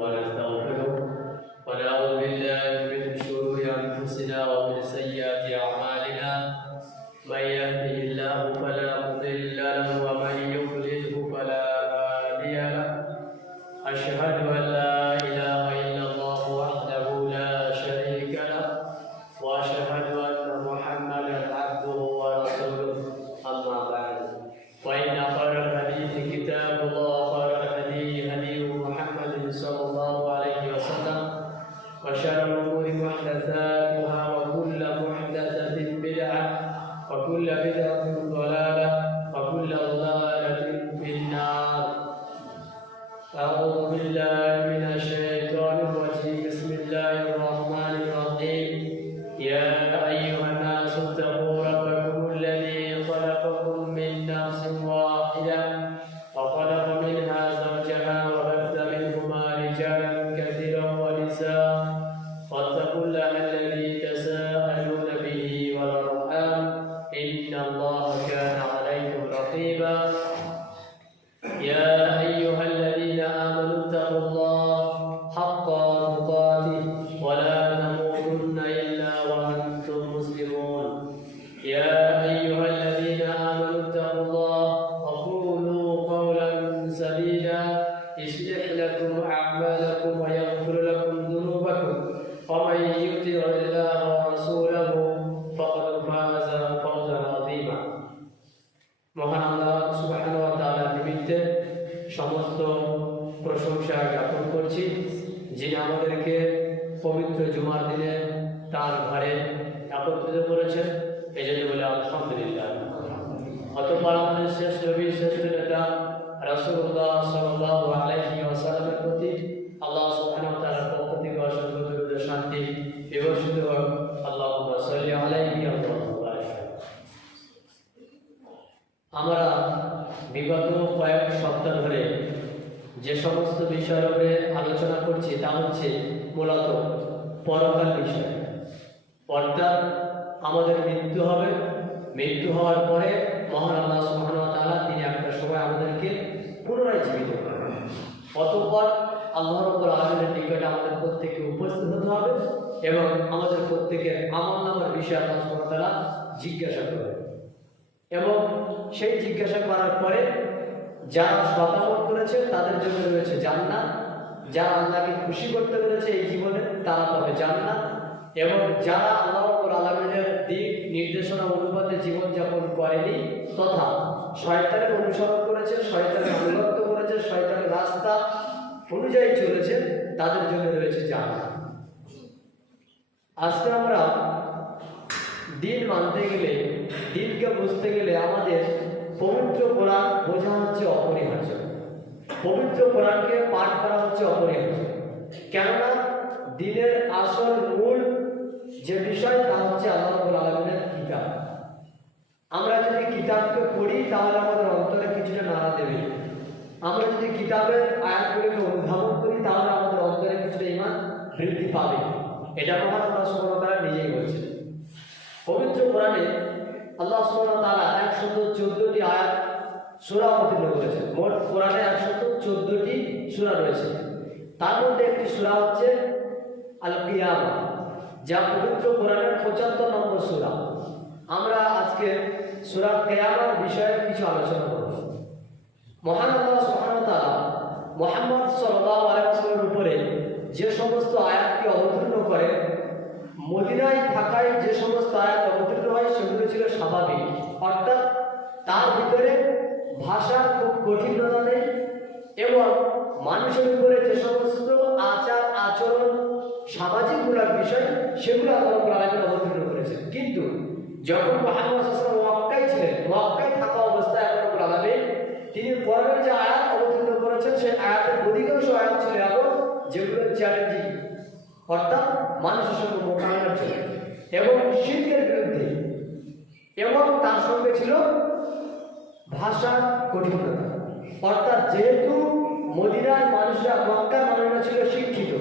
ونستغفره ونعوذ بالله من شرور انفسنا ومن سيئات اعمالنا من يهده الله فلا مضل له ومن يضلله فلا هادي له اشهد ان لا اله الا الله وحده لا شريك له واشهد ان محمدا عبده ورسوله اما بعد فان خير الحديث كتاب الله خير الهدي هدي محمد صلى الله عليه وسلم وشر الأمور محدثاتها وكل محدثة بدعة وكل بدعة ضلالة وكل ضلالة في النار. أعوذ بالله من الشيطان الرجيم. بسم الله الرحمن الرحيم. يا أيها الناس اتقوا ربكم الذي خلقكم من نفس واحدة وخلق منها زوجها وبث منهما رجالا كثيرا ونساء واتقوا الله الذي تساءلون به والأرحام إن الله كان عليكم رقيبا. يا أيها الذين آمنوا اتقوا الله حق تقاته ولا تموتن إلا وأنتم مسلمون. يا أيها الذين آمنوا اتقوا الله وقولوا قولا سديدا يصلح لكم أعمالكم ويغفر لكم ذنوبكم ومن يطع الله ورسوله فقد فاز فوزا عظيما. মহান আল্লাহ সুবহানাহু ওয়া তাআলার নিমিত্তে সমস্ত প্রশংসা জ্ঞাপন করছি, যিনি আমাদেরকে পবিত্র জুমার দিনে তার ঘরে একত্রিত করেছেন। এই জন্য বলে আলহামদুলিল্লাহ। অতঃপর আমাদের শেষ নবী শ্রেষ্ঠ নেতা রাসূলুল্লাহ সাল্লাল্লাহু আলাইহি ওয়াসাল্লামের প্রতি আল্লাহ সুবহানাহু ওয়া তাআলার পক্ষ থেকে অসংখ্য দরুদ ও শান্তি বর্ষিত হোক। আল্লাহুম্মা সাল্লি আলাইহি ওয়া সাল্লাম। আমরা বিগত কয়েক সপ্তাহ ধরে যে সমস্ত বিষয়ের উপরে আলোচনা করছি তা হচ্ছে মূলত পরকাল বিষয়। অর্থাৎ আমাদের মৃত্যু হবে, মৃত্যু হওয়ার পরে মহান আল্লাহ সুবহানাহু ওয়া তাআলা তিনি একটা সময় আমাদেরকে পুনরায় জীবিত করবেন। অতঃপর আল্লাহ রাব্বুল আলামিনের নিকটে আমাদের প্রত্যেককে উপস্থিত হতে হবে এবং আমাদের প্রত্যেকের আমলনামার বিষয়ে আল্লাহ সুবহানাহু ওয়া তাআলা জিজ্ঞাসা করবেন। এবং সেই জিজ্ঞাসা করার পরে যারা সৎ-আমল করেছে তাদের জন্য রয়েছে জান্নাত, যারা আল্লাহকে খুশি করতে পেরেছে এই জীবনে তারা পাবে জান্নাত, এবং যারা আল্লাহ রাব্বুল আলামিনের দিক নির্দেশনা অনুপাতে জীবনযাপন করেনি তথা শয়তানের অনুসরণ করেছে, শয়তানের অনুগত করেছে, শয়তানের রাস্তা অনুযায়ী চলেছে, তাদের জন্য রয়েছে জান্নাত। আজকে আমরা দিন মানতে গেলে, দিনকে বুঝতে গেলে আমাদের পবিত্র কোরআন বোঝা হচ্ছে অপরিহার্য। পবিত্র কোরআনকে পাঠ করা হচ্ছে অপরিহার্য। কেননা দিনের আসল মূল যে বিষয় তা হচ্ছে আল্লাহ রাব্বুল আলামিনের কিতাব। আমরা যদি কিতাবকে পড়ি তাহলে আমাদের অন্তরে কিছুটা নাড়া দেবে। আমরা যদি কিতাবের আয়াতগুলোকে অনুধাবন করি তাহলে আমাদের অন্তরে কিছুটা ঈমান বৃদ্ধি পাবে। এটা মহান আল্লাহ সুবহানাহু ওয়া তাআলা নিজেই বলছেন। পবিত্র কোরআনে আল্লাহ সুবহানাহু ওয়া তাআলা 114টি আয়াত সূরা অবতীর্ণ করেছেন। মোট কোরআনে 114টি সূরা রয়েছে। তার মধ্যে একটি সূরা হচ্ছে আল কিয়ামা, যা পবিত্র কোরআনের 75 নম্বর সূরা। আমরা আজকে সূরা কিয়ামার বিষয়ে কিছু আলোচনা করব। মহান আল্লাহ সুবহানাহু ওয়া তাআলা মুহাম্মদ সাল্লাল্লাহু আলাইহি ওয়াসাল্লামের উপরে যে সমস্ত আয়াতকে অবতীর্ণ করে, মদিনায় থাকায় যে সমস্ত আয়াত অবতীর্ণ হয় সেগুলো ছিল স্বাভাবিক। অর্থাৎ তার ভিতরে ভাষার খুব কঠিনতা নেই এবং মানুষের উপরে যে সমস্ত আচার আচরণ সামাজিক গুণার বিষয় সেগুলো আল্লাহ রাব্বুল আলামিন অবতীর্ণ করেছেন। কিন্তু যখন মুহাম্মদ সাল্লাল্লাহু আলাইহি ওয়াসাল্লাম মক্কায় ছিলেন, মক্কায় থাকা অবস্থায় আল্লাহ রাব্বুল আলামিন তিনি কোরআনের যে আয়াত অবতীর্ণ করেছেন সেই আয়াতের অধিকাংশ আয়াত ছিল এমন যেগুলো চ্যালেঞ্জিং, অর্থাৎ মানুষের সঙ্গে মোকাবেলার জন্য এবং শিরকের বিরুদ্ধে, এবং তার সঙ্গে ছিল ভাষার কঠিনতা। অর্থাৎ যেহেতু মদিনার মানুষরা, মক্কার মানুষরা ছিল শিক্ষিত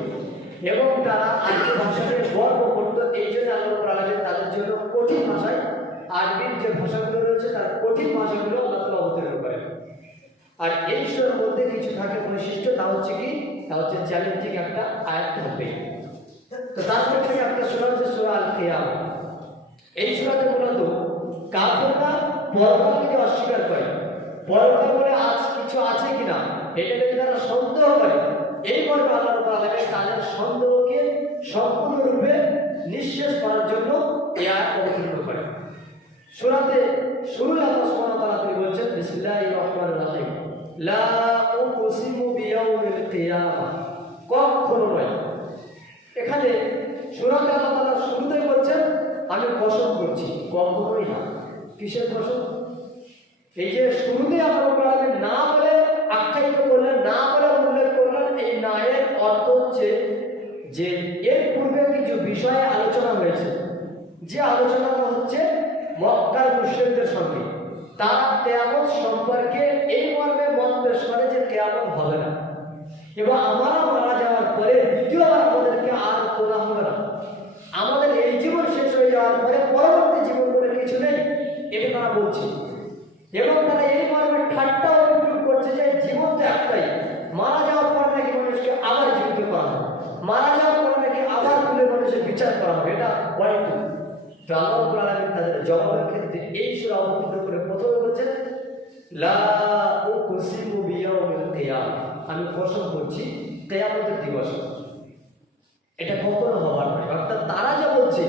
এবং তারা আরবি ভাষাকে গর্ব করত, এই জন্য আল্লাহ রাব্বুল আলামিন তাদের জন্য কঠিন ভাষায় আরবির যে ভাষাগুলো রয়েছে তার কঠিন ভাষাগুলো আল্লাহ তাআলা অবতীর্ণ করেন। আর এই সূরার মধ্যে কিছু থাকে বৈশিষ্ট্য, তা হচ্ছে কি তা হচ্ছে চ্যালেঞ্জিং একটা আয়াত থাকবে। তো তার মধ্যে একটা সূরা হচ্ছে সূরা আল কিয়ামা। এই সূরাতে মূলত কাফেররা পরকালকে অস্বীকার করে, পরকাল বলে আজ কিছু আছে কিনা এটা নিয়ে তারা সন্দেহ করে। এই মর্মে আল্লাহ রাব্বুল আলামিন তাদের সন্দেহকে সম্পূর্ণরূপে নিঃশেষ করার জন্য এই আয়াত অবতীর্ণ করে। সূরাতে শুরুতে আল্লাহ সুবহানাহু ওয়া তাআলা তিনি বলছেন বিসমিল্লাহির রহমানির রহিম লা উকসিমু বিয়াউমিল কিয়ামা, কখনো নয়। এখানে সূরাতে আল্লাহ তাআলা শুরুতেই বলছেন আমি কসম করছি, কখনোই না। কিসের কসম? এই যে শুরুতে আল্লাহ রাব্বুল আলামিন না বলে আখ্যায়িত করলেন, না বলে উল্লেখ করলেন, এই না এর অর্থ হচ্ছে যে এর পূর্বে কিছু বিষয়ে আলোচনা হয়েছে, যে আলোচনাটা হচ্ছে মক্কার মুশরিকদের সঙ্গে। তারা কিয়ামত সম্পর্কে এই মর্মে মত পেশ করে যে কিয়ামত হবে না এবং আমরা মারা যাওয়ার পরে দ্বিতীয়বার আমাদেরকে আর তোলা হবে না, আমাদের এই জীবন শেষ হয়ে যাওয়ার পরে পরবর্তী জীবন বলে কিছু নেই, এটা তারা বলছে। এবং তারা এই মর্মে ঠাট্টা অভিযোগ করছে যে জীবন তো একটাই, মারা যাওয়ার পর নাকি মানুষকে আবার জীবিত করা হবে, মারা যাওয়ার পর নাকি আবার তুলে মানুষের বিচার করা হবে, এটা ওয়াইটু। তো আল্লাহ রাব্বুল আলামিন তাদের জবাবের ক্ষেত্রে এই সূরা অবতীর্ণ করে প্রথমে বলেছেন লা উকসিমু বিয়াউমিল কিয়ামা, আমি কসম করছি কিয়ামতের দিবস। এটা কখনো হবার নয়, অর্থাৎ তারা যা বলছে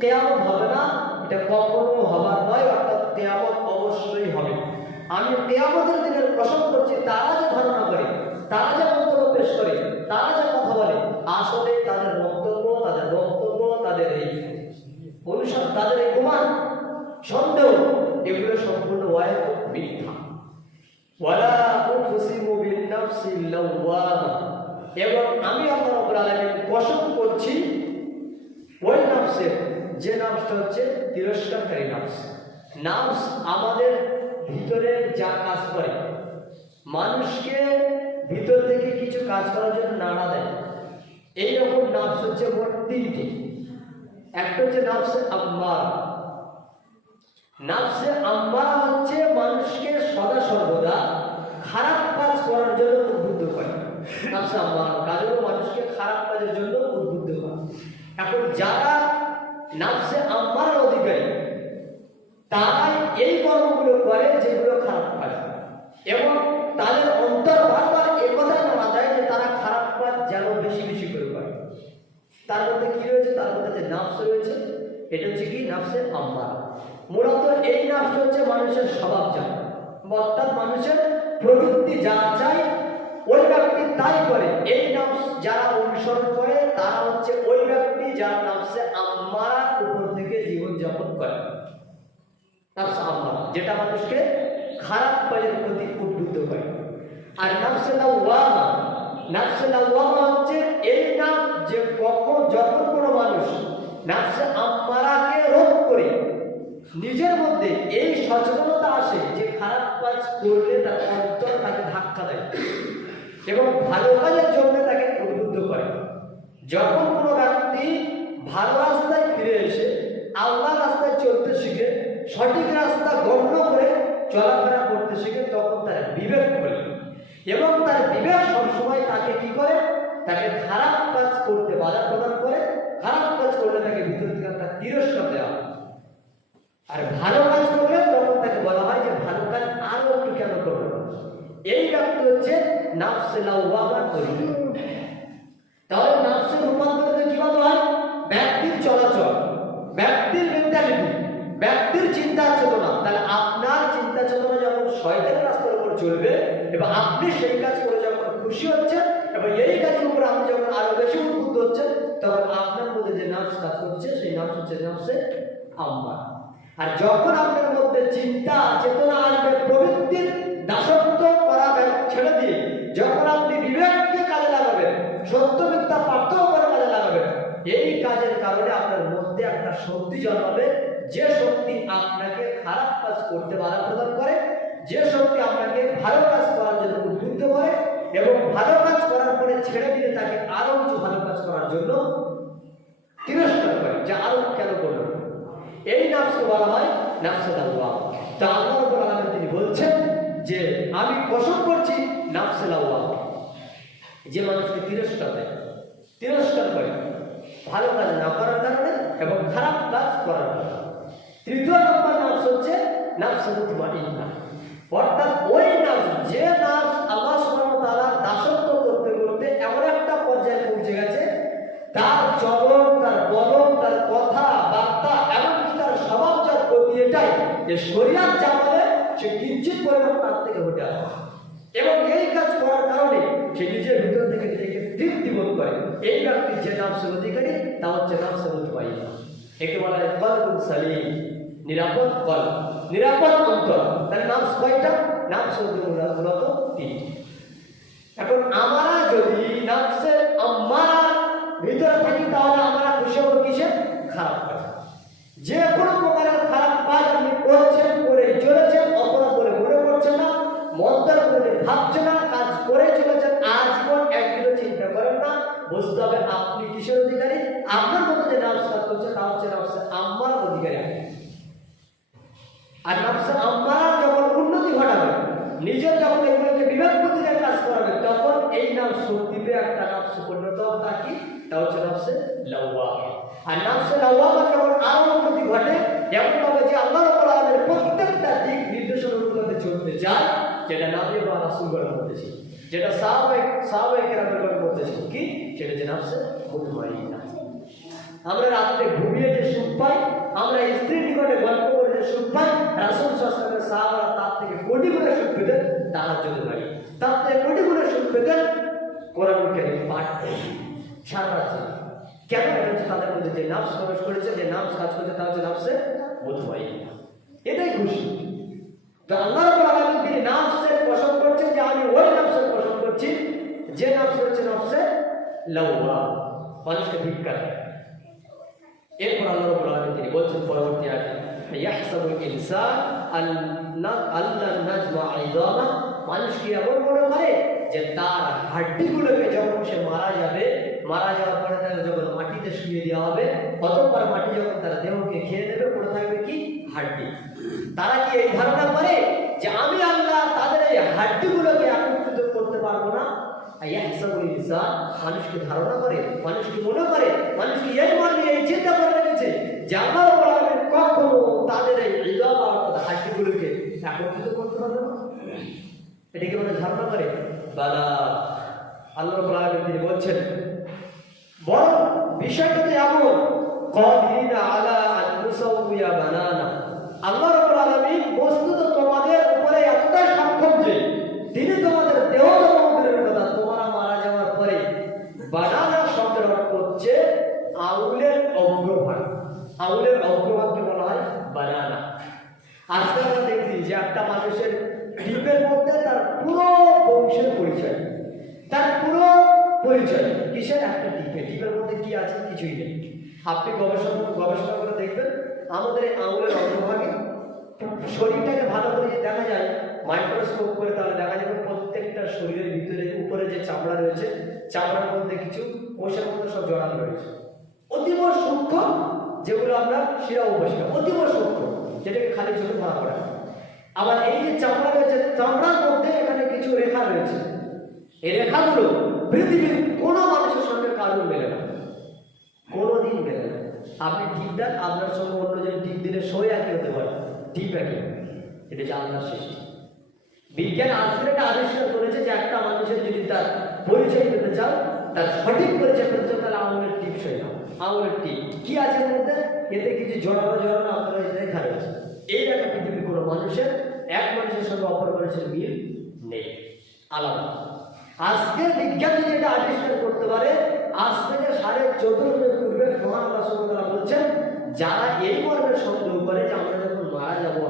কিয়ামত হবে না, এটা কখনো হবার নয়, অর্থাৎ কিয়ামত অবশ্যই হবে। আমি কিয়ামতের দিনের কসম করছি, তারা যে ধারণা করে, তারা যে মন্তব্য পেশ করে, তারা যে কথা বলে, আসলে তাদের বক্তব্য, তাদের এই অনুসার, তাদের এই গুমান, সন্দেহ, এগুলো সম্পূর্ণ মিথ্যা। ওয়ালা উকসিমু বিন-নাফসিল লাওয়ামা, এবং আমি আল্লাহ রাব্বুল আলামিন কসম করছি ওই নফসের, যে নফসটা হচ্ছে তিরস্কারকারী নফস। নফস আমাদের ভিতরে যা কাজ করে, মানুষকে ভিতর থেকে কিছু কাজ করার জন্য নাড়া দেয়, এইরকম নফস হচ্ছে মোট তিনটি। একটা হচ্ছে নফসে আম্মারা। নফসে আম্মারা হচ্ছে মানুষকে সদা সর্বদা খারাপ কাজ করার জন্য উদ্বুদ্ধ করে। নফসে আম্মারা কাজ হলো মানুষকে খারাপ কাজের জন্য উদ্বুদ্ধ করে। এখন যারা নফসে আম্মারার অধিকারী, তারাই এই কর্মগুলো করে যেগুলো খারাপ কাজ, এবং তাদের অন্তর বারবার একথাই নাড়া দেয় যে তারা খারাপ কাজ যেন বেশি বেশি করে করে। তার মধ্যে কি রয়েছে? তার মধ্যে যে নফস রয়েছে, এটা হচ্ছে কি নফসে আম্মারা। মূলত এই নফস হচ্ছে মানুষের স্বভাব জানা, অর্থাৎ মানুষের প্রবৃত্তি যা চায় ওই ব্যক্তি তাই করে। এই নফস যারা অনুসরণ করে তারা হচ্ছে ওই ব্যক্তি যারা নফসে আম্মারার উপর থেকে জীবনযাপন করে। নফস আম্মারা যেটা মানুষকে খারাপ কাজের প্রতি উদ্বুদ্ধ করে। আর নফসে লাওয়ামা, নফসে লাওয়ামা হচ্ছে এই নাম যে যখন কোনো মানুষ নফসে আম্মারাকে রোধ করে নিজের মধ্যে এই সচেতনতা আসে যে খারাপ কাজ করলে তার অন্তর তাকে ধাক্কা দেয় এবং ভালো কাজের জন্য তাকে উদ্বুদ্ধ করে। যখন কোনো ব্যক্তি ভালো রাস্তায় ফিরে এসে আল্লাহ রাস্তায় চলতে শিখে, সঠিক রাস্তা গণ্য করে চলাফেরা করতে শিখে, তখন তার বিবেক খোলে এবং তার বিবেক সবসময় তাকে কি করে? তাকে খারাপ কাজ করতে বাধা প্রদান করে। খারাপ কাজ করলে তাকে ভিতর থেকে একটা তিরস্কার দেওয়া হয়, আর ভালো কাজ করলে তখন তাকে বলা হয় যে ভালো কাজ আরো একটু কেন করবে। এই ব্যক্তি হচ্ছে নফসে লাওয়ামার পরিচয়। তাহলে নফসের রূপান্তরিত কিভাবে হয়? ব্যক্তির চলাচল, ব্যক্তির মেন্টালিটি, ব্যক্তির চিন্তা চেতনা। তাহলে আপনার চিন্তা চেতনা যখন শয়তানের রাস্তার উপর চলবে এবং আপনি সেই কাজ করে যখন খুশি হচ্ছেন এবং এই কাজের উপর আপনি যখন আরো বেশি উদ্বুদ্ধ হচ্ছেন, তখন আপনার মধ্যে যে নফস কাজ করছে সেই নফস হচ্ছে নফসে আম্মারা। আর যখন আপনার মধ্যে চিন্তা চেতনা আসবে প্রবৃত্তির দাসত্ব করা ছেড়ে দিয়ে যখন আপনি বিবেককে কাজে লাগাবেন, সত্য মিথ্যা পার্থক্য করে কাজে লাগাবেন, এই কাজের কারণে আপনার মধ্যে একটা শক্তি জন্মাবে, যে শক্তি আপনাকে খারাপ কাজ করতে বাধা প্রদান করে, যে শক্তি আপনাকে ভালো কাজ করার জন্য উদ্বুদ্ধ করে এবং ভালো কাজ করার পরে ছেড়ে দিলে তাকে আরো কিছু ভালো কাজ করার জন্য তিরস্কার করে, যে আরো কেন করলো। এই নফসকে বলা হয় নফসে লাওয়ামা। তা আল্লাহ রাব্বুল আলামিন তিনি বলছেন যে আমি কসম করছি নফসে লাওয়ামা। যে মানুষকে তিরস্কার করে ভালো কাজ না করার কারণে এবং খারাপ কাজ করার কারণে। তৃতীয় নম্বর নাফস হচ্ছে নাফস মুতমাইন্নাহ, অর্থাৎ ওই নাফস যে নাফস আল্লাহ সুবহানাহু ওয়া তাআলার দাসত্ব করতে করতে এমন একটা পর্যায়ে পৌঁছে গেছে, তার চলন, তার বলন, তার কথা বার্তা, এমনকি তার স্বভাবজাত গতি এটাই যে শরীয়ত যা বলে সে কিঞ্চিত পরিমাণ তার থেকে হটে আসে, এবং এই কাজ করার কারণে সে নিজের ভিতর থেকে নিজেকে তৃপ্তি বোধ করে। এই ব্যক্তি যে নাফসের অধিকারী তা হচ্ছে নাফসে মুতমাইন্নাহ। একে বলা হয় কলবুন সালিম, নিরাপদ কলব, নিরাপদ অন্তর। তাহলে নাফস কয়টা? নাফস মূলত তিনটি। এখন আমরা যদি নাফসের আম্মারার ভিতরে থাকি তাহলে আমরা খুশি হব কিসে? খারাপ কাজ। যে কোনো প্রকারের খারাপ কাজ আপনি করছেন, করে চলেছেন, অপরাধ করে মনে করছেন না, মন্দার করে ভাবছেন না, কাজ করে চলেছেন, আজীবন একদিনও চিন্তা করেন না, বুঝতে হবে আপনি কিসের অধিকারী? আপনার মধ্যে যে নাফস কাজ করছে তা হচ্ছে নাফসে আম্মারার অধিকারী। আর নাফসে আম্মারা যখন উন্নতি ঘটাবে, নিজের যখন এগুলোকে বিবেক বুদ্ধিতে কাজ করাবে, তখন এই নাফস শক্তি পেয়ে একটা নাফসে পরিণত হবে। তা কি? তা হচ্ছে নাফসে লাওয়ামা। আর নাফসে লাওয়ামা যখন আরো উন্নতি ঘটে, এমন হবে যে আল্লাহ রাব্বুল আলামিনের প্রত্যেকটা দিক নির্দেশনা অনুযায়ী চলতে যায়, যেটা নবী বা রাসূলগণ বলতেছে, যেটা সাহাবায়ে কেরামগণ বলতেছে, কি? সেটা হচ্ছে নাফসে মুতমাইন্নাহ। আমরা রাতে ঘুমিয়ে যে সুখ পাই, আমরা স্ত্রীর নিকটে গল্প করে যে সুখ পাই, রাসূল সাল্লাল্লাহু আলাইহি ওয়াসাল্লাম সাহাবারা তার থেকে কোটি গুণে সুখ পেতেন তাহাজ্জুদ লাগে, তার থেকে কোটি গুণে সুখ পেতেন কোরআন কারীম পাঠ করে সারা রাত। কেন? এটা হচ্ছে তাদের মধ্যে যে নাফস প্রবেশ করেছে, যে নাফস কাজ করছে, তা হচ্ছে নাফসে মুতমাইন্নাহ। এটাই খুশি। তো আল্লাহ রাব্বুল আলামিন তিনি নাফসের পছন্দ করছেন, যে আমি ওই নাফসের পছন্দ করছি যে নাফস হচ্ছে নাফসে লাওয়ামা, মানুষকে ধিক্কার দেয়। এরপর আল্লাহ রাব্বুল আলামিন তিনি বলছেন পরবর্তী আয়াতে, ইয়াহসাবুল ইনসান আল্লাহ নাজমা ইযামা, মানুষ কি এমন মনে করে যে তার হাড্ডিগুলোকে যখন সে মারা যাওয়ার পরে তাকে যখন মাটিতে শুইয়ে দেওয়া হবে, অতঃপর মাটি যখন তার দেহকে খেয়ে নেবে, পড়ে থাকবে কি? হাড্ডি। তারা কি এই ধারণা করে যে আমি আল্লাহ তাদের এই হাড্ডিগুলোকে একত্রিত করতে পারবো না? ইয়াহসাবুল ইনসান, মানুষ কি ধারণা করে, মানুষ কি মনে করে, মানুষ কি এই মনে এই চিন্তা করে রেখেছে যে আল্লাহ রাব্বুল আলামিন কখনো তাদের এই ইযাম অর্থাৎ হাড্ডিগুলোকে একত্রিত করতে পারবে না? এটা কি মানুষ ধারণা করে? বালা, আল্লাহ রাব্বুল আলামিন তিনি বলছেন বরং বিষয়টা এমন, কাদিরিনা আলা আন নুসাউইয়া বানানা, আল্লাহ রাব্বুল আলামিন বস্তুত তোমাদের উপরে এতটাই সক্ষম যে তিনি তোমাদের দেহ জন্মের কথা, তোমরা মারা যাওয়ার পরে বানানা শব্দের অর্থ হচ্ছে আঙুলের অগ্রভাগ। আঙুলের অগ্রভাগকে বলা হয় বানানা। আজকে আমরা দেখছি যে একটা মানুষের টিপের মধ্যে তার পুরো বংশের পরিচয়, তার পুরো পরিচয় কিসের? একটা টিপের মধ্যে কি আছে? কিছুই নেই। আপনি গবেষণা করে দেখবেন আমাদের এই আঙুলের অগ্রভাগে শরীরটাকে ভালো করে দেখা যায়, মাইক্রোস্কোপ করে, তাহলে দেখা যাবে প্রত্যেকটা শরীরের ভিতরে উপরে যে চামড়া রয়েছে, চামড়ার মধ্যে কিছু কোষের মধ্যে সব জড়ানো রয়েছে, অতীব সূক্ষ্ম, যেগুলো আমরা শিরা উপশিরা, অতীব সূক্ষ্ম, যেটাকে খালি চোখে ধরা পড়ে। আবার এই যে চামড়া রয়েছে, চামড়ার মধ্যে এখানে কিছু রেখা রয়েছে, এই রেখাগুলো পৃথিবীর কোনো মানুষের সঙ্গে কারণ মেলে না, কোনোদিন মেলে না। আপনি টিপ দেন, আপনার সঙ্গে অন্যজন টিপ দিলে সই একই হতে পারে, টিপ একই। এটা হচ্ছে আল্লাহর সৃষ্টি। বিজ্ঞান আজকে একটা আবিষ্কার করেছে যে একটা মানুষের যদি তার পরিচয় পেতে চাও, তার সঠিক পরিচয় পেতে চাও, তাহলে আঙুলের টিপ সই নাও। আঙুলের টিপ কি আছে এর মধ্যে? এতে কিছু জড়ানো আপনারা রেখা রয়েছে। এই রেখা পৃথিবীর কোনো মানুষের, এক মানুষের সঙ্গে অপর মানুষের মিল নেই, আলাদা। আজকে বিজ্ঞান যদি এটা আবিষ্কার করতে পারে, আজ থেকে 1450 পূর্বে মহান আল্লাহ সুবহানাহু ওয়া তাআলা বলছেন, যারা এই মর্মের সন্দেহ করে যে আমরা যখন মারা যাবো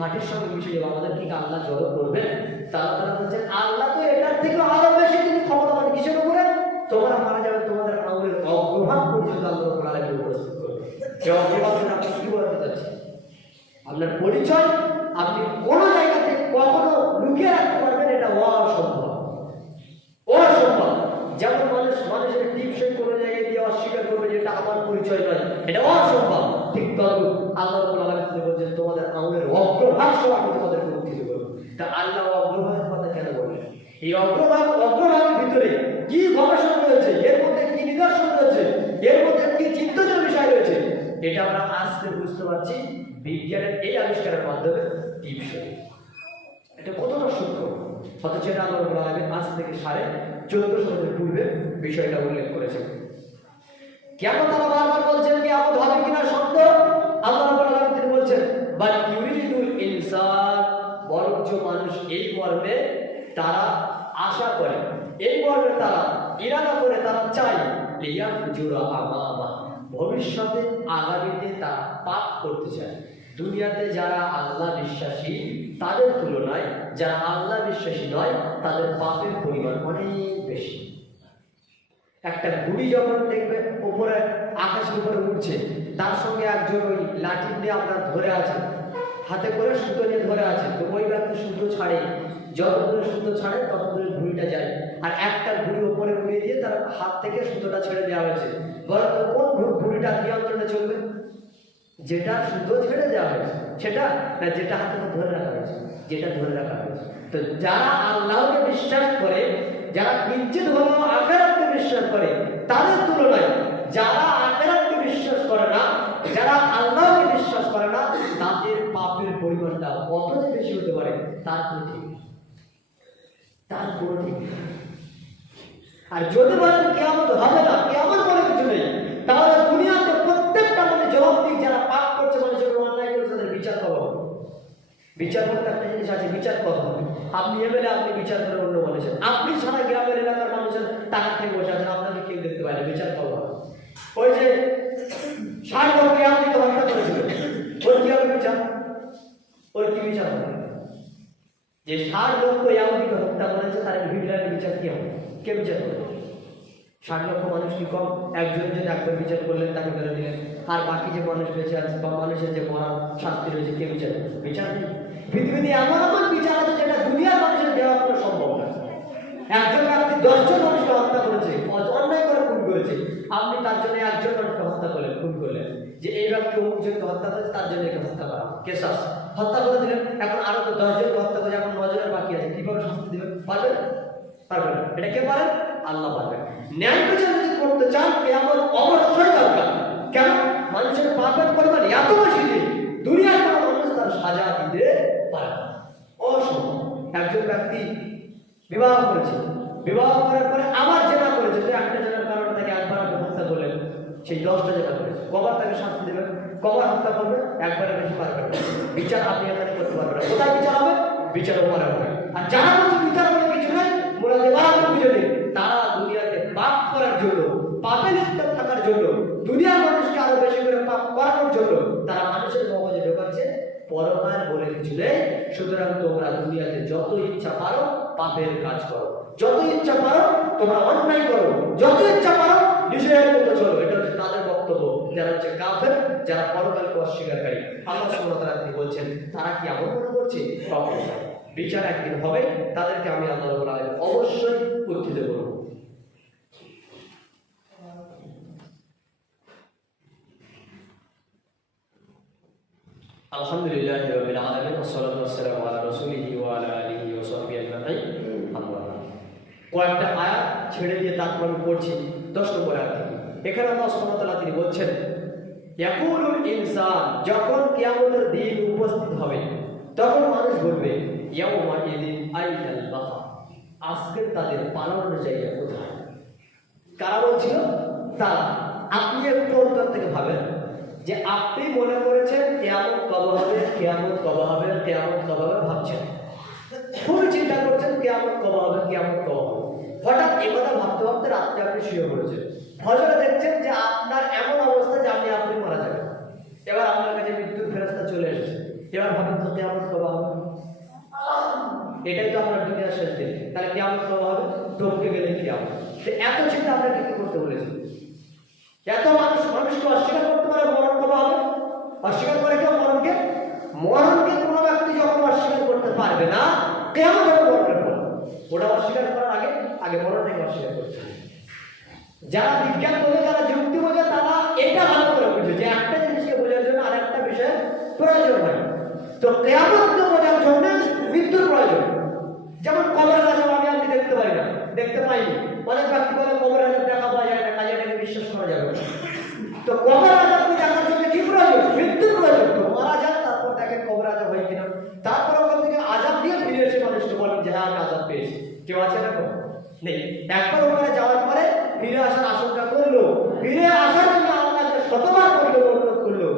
মাটির সঙ্গে মিশে যাবো, আমাদের কি আল্লাহ জড়ো করবেন, তারা বলছেন আল্লাহ তো এটার থেকে আরো বেশি তিনি ক্ষমতাবান। কিসের উপরে? তোমরা মারা যাবে, তোমাদের আঙুলের অগ্রভাগ পর্যন্ত আল্লাহ রাব্বুল আলামিন উপস্থিত করবে। এই অগ্রভাগটা আপনি কি বলতে চাচ্ছেন? আপনার পরিচয় আপনি কোনো জায়গাতে কখনো লুকিয়ে রাখতে পারবেন, এটা অসম্ভব, অসম্ভব। যেমন মানুষের টিপ সই কোনো জায়গায় দিয়ে অস্বীকার করবে যে এটা আমার পরিচয় নয়, এটা অসম্ভব। ঠিক তদ্রূপ আল্লাহ রাব্বুল আলামিন বলছেন তোমাদের আঙুলের অগ্রভাগ সহ আমি তোমাদেরকে মুক্তি দেব। তা আল্লাহ অগ্রভাগের কথা কেন বললেন? এই অগ্রভাগের ভিতরে কি গবেষণা রয়েছে, এর মধ্যে কি নিদর্শন রয়েছে, এর মধ্যে কি চিন্তনীয় বিষয় রয়েছে, এটা আমরা আজকে বুঝতে পারছি বিজ্ঞানের এই আবিষ্কারের মাধ্যমে টিপসই। এটা কতটা সূক্ষ্ম, অথচ এটা আল্লাহ রাব্বুল আলামিন আজ থেকে 1450 বছর পূর্বে বিষয়টা উল্লেখ করেছেন। কেন তারা বারবার বলছেন কিয়ামত হবে কিনা সন্দেহ, আল্লাহ রাব্বুল আলামিন তিনি বলছেন বাল ইউরিদুল ইনসান, বরঞ্চ মানুষ এই মর্মে তারা আশা করে, এই মর্মে তারা ইরাদা করে, তারা চায় লিয়াফজুরা আমামা, ভবিষ্যতে আগামীতে তারা পাপ করতে চায়। দুনিয়াতে যারা আল্লাহ বিশ্বাসী তাদের তুলনায় যারা আল্লাহ বিশ্বাসী নয় তাদের পাপের পরিমাণ অনেক বেশি। একটা ঘুড়ি যখন দেখবে উপরে আকাশের উপরে উঠছে, তার সঙ্গে একজন ওই লাঠি দিয়ে আপনার ধরে আছে, হাতে করে সুতো নিয়ে ধরে আছে, তো ওই ব্যক্তি সুতো ছাড়ে, যত দূরে সুতো ছাড়ে তত দূরে ঘুড়িটা যায়। আর একটা ঘুড়ি উপরে উড়িয়ে দিয়ে তার হাত থেকে সুতোটা ছেড়ে দেওয়া হয়েছে, বলেন তো কোন ঘুড়িটা নিয়ন্ত্রণে চলবে? যেটা সুতো ছেড়ে দেওয়া হয়েছে সেটা, না যেটা হাতে ধরে রাখা হয়েছে? যেটা ধরে রাখা হয়েছে। তো যারা আল্লাহকে বিশ্বাস করে, যারা কিঞ্চিত হলেও আখিরাতকে বিশ্বাস করে, তাদের তুলনায় যারা আখিরাতকে বিশ্বাস করে না, যারা আল্লাহকে বিশ্বাস করে না, তাদের পাপের পরিমাণটা কত যে বেশি হতে পারে তার কোনো ঠিক নেই, তার কোনো ঠিক নেই। আর যদি বলেন কিয়ামত হবে না, কিয়ামত বলে কিছু নেই, তাহলে দুনিয়াতে প্রত্যেকটা মানে জবাবদিহি যারা পাপ করছে, মানুষের অন্যায় করছে, তাদের বিচার করা হবে। বিচার করতে একটা জিনিস আছে, বিচার করা হবে। আপনি এমএলএ, আপনি বিচার করে অন্য বলেছেন, আপনি সারা গ্রামের এলাকার মানুষের টাকা খেয়ে বসে আছেন, আপনাকে কেউ দেখতে পায় না, বিচার করা হবে। ওই যে 60 লোককে আপনি হত্যা করেছিল, ওর কি হবে বিচার? ওর কি বিচার হবে? যে 60 লোককে ইয়াহুদিকে হত্যা করেছে তার হিটলারের বিচার কি হবে? কে বিচার করবে? 60 লক্ষ মানুষ কি কম? একজন যদি একবার বিচার করলেন তাকে মেরে দিলেন, আর বাকি যে মানুষ বেঁচে আছে বা মানুষের যে মরার শাস্তি রয়েছে কে বিচার করবে? বিচার নেই। পৃথিবীতে এমন এমন বিচার আছে যেটা দুনিয়ার মানুষের দেওয়া কোনো সম্ভব না। একজন ব্যক্তি 10 জন মানুষকে হত্যা করেছে, অন্যায় করে খুন করেছে, আপনি তার জন্য একজন মানুষকে হত্যা করলেন, খুন করলেন, যে এই ব্যক্তি অমুক জনকে হত্যা করেছে তার জন্য একে হত্যা করা, কেসাস হত্যা করে দিলেন। এখন আরো তো 10 জনকে হত্যা করে, এখন 9 জনের বাকি আছে, কিভাবে শাস্তি দিবেন? পারবেন? পারবেন না। এটা কে পারেন? আল্লাহ পারবেন। ন্যায় বিচার যদি করতে চান কিয়ামত অবশ্যই দরকার। কেন? মানুষের পাপের পরিমাণ এত বেশি যে দুনিয়ার কোনো মানুষ তার সাজা দিতে পারে না, অসম্ভব। একজন ব্যক্তি বিবাহ করেছে, বিবাহ করার পরে আবার জেনা করেছে, যে একটা জেনার কারণে তাকে একবার আপনি হত্যা করলেন, সেই 10টা জেনা করেছে, কবার তাকে শাস্তি দেবেন? কবার হত্যা করবে? একবারে বেশি পারবেন না। বিচার আপনি এখানে করতে পারবেন না। কোথায় বিচার হবে? বিচার উপরে হবে। আর যারা বলছে বিচার বলে কিছু নাই, মোরা দেবার কিছু নেই, তারা দুনিয়াতে পাপ করার জন্য, পাপে লিপ্ত থাকার জন্য, দুনিয়ার মানুষকে আরো বেশি করে পাপ করানোর জন্য তারা মানুষের মগজে ঢোকাচ্ছে পরকাল বলে কিছু নেই। সুতরাং তোমরা দুনিয়াতে যত ইচ্ছা পারো পাপের কাজ করো, যত ইচ্ছা পারো তোমরা অন্যায় করো, যত ইচ্ছা পারো নিজের মতো চলো। এটা হচ্ছে তাদের বক্তব্য, যারা হচ্ছে কাফের, যারা পরকালকে অস্বীকারী। আল্লাহ সুবহানাহু ওয়া তাআলা তিনি বলছেন তারা কি এমন মনে করছে? বিচার একদিন হবে, তাদেরকে আমি আল্লাহ রাব্বুল আলামিন অবশ্যই উত্থিত করব। আলহামদুলিল্লাহি রাব্বিল আলামিন, ওয়াসসালাতু ওয়াসসালামু আলা রাসূলিহি ওয়া আলা আলিহি ওয়া সাহবিহি আজমাইন। আম্মা বা'দ। কয়েকটা আয়াত ছেড়ে দিয়ে তারপর আমি পড়ছি 10 নম্বর আয়াত থেকে। এখানে আল্লাহ সুবহানাহু ওয়া তাআলা তিনি বলছেন ইয়াকুলুল ইনসান, যখন কিয়ামতের দিন উপস্থিত হবে তখন মানুষ বলবে ইয়াউমা ইযিন আইনাল মাফা, আজকে তাদের পালানোর জায়গা কোথায়? কারা বলছিল? তারা। আপনি একটু অন্তর থেকে ভাবেন যে আপনি মনে করেছেন কিয়ামত কবে হবে, কিয়ামত কবে হবে, কিয়ামত কবে হবে ভাবছেন, খুবই চিন্তা করছেন কিয়ামত কবে হবে, কিয়ামত কবে হবে। হঠাৎ এই কথা ভাবতে ভাবতে রাত্রে আপনি শুয়ে পড়েছেন, ফজরে দেখছেন যে আপনার এমন অবস্থা যে আপনি মারা যাবেন। এবার আপনার কাছে মৃত্যুর ফেরেশতা চলে এসেছে, এবার ভাবেন তো কিয়ামত কবে হবে? এটাই তো আপনার দুনিয়ার শেষ দিন, তাহলে কিয়ামত কবে হবে? টপকে গেলে কিয়ামত। এত চিন্তা আপনাকে কি করতে বলেছে? এত মানুষকে অস্বীকার করতে পারে মরণ কবে হবে? অস্বীকার করে কেউ মরণকে? মরণকে কোনো ব্যক্তি যখন অস্বীকার করতে পারবে না, কিয়ামত হবে মরণের পর। ওটা অস্বীকার করার আগে মরণটাকে অস্বীকার করতে হবে। যারা বিজ্ঞান বোঝে, যারা যুক্তি বোঝে, তারা এটা ভালো করে বুঝে যে একটা জিনিসকে বোঝার জন্য আর একটা বিষয়ের প্রয়োজন হয়। তো কিয়ামতকে বোঝার জন্য মৃত্যুর প্রয়োজন। যেমন কবরের আযাব আমি আপনি দেখতে পাই না, দেখতে পাইনি, অনেক ব্যক্তি তো কবর আযাবকে দেখার জন্য কি প্রয়োজন? মৃত্যুর প্রয়োজন। তো মারা যান, তারপর দেখেন কবর আযাব হয় কিনা। তারপর ওখান থেকে আযাব দিয়ে ফিরে এসে মানুষকে বলেন যে হ্যাঁ আমি আযাব পেয়েছি। কেউ আছে না? নেই। একবার ওখানে যাওয়ার পরে ফিরে আসার আশঙ্কা করলো, ফিরে আসার জন্য আল্লাহকে শতবার করলো, অনুরোধ করলো,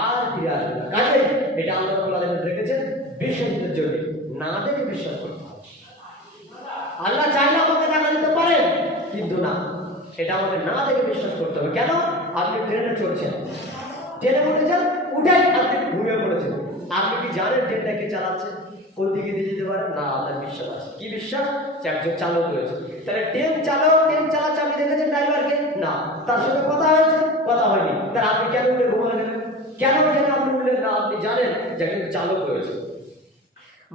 আর ফিরে আসবে না। কাজে এটা আল্লাহ রাব্বুল আলামিন রেখেছেন বিশ্বাসীদের জন্য, না দেখে বিশ্বাস করতে হবে। আল্লাহ চাইলে আমাকে দেখা দিতে পারেন, কিন্তু না, এটা আমাদের না দেখে বিশ্বাস করতে হবে। কেন? আপনি ট্রেনে চড়ছেন, ট্রেনে উঠেছেন, উঠেই আপনি ঘুমিয়ে পড়েছেন, আপনি কি জানেন ট্রেনটা কে চালাচ্ছে, কোন দিকে নিয়ে যেতে পারে? না, আপনার বিশ্বাস আছে। কি বিশ্বাস? যে একজন চালক রয়েছে। তাহলে ট্রেন চালক ট্রেন চালাচ্ছে, আপনি দেখেছেন ড্রাইভারকে? না। তার সাথে কথা হয়েছে? কথা হয়নি। তাহলে আপনি কেন উঠে ঘুমালেন? কেন যেন আপনি উঠলেন না? আপনি জানেন যে একজন চালক রয়েছে।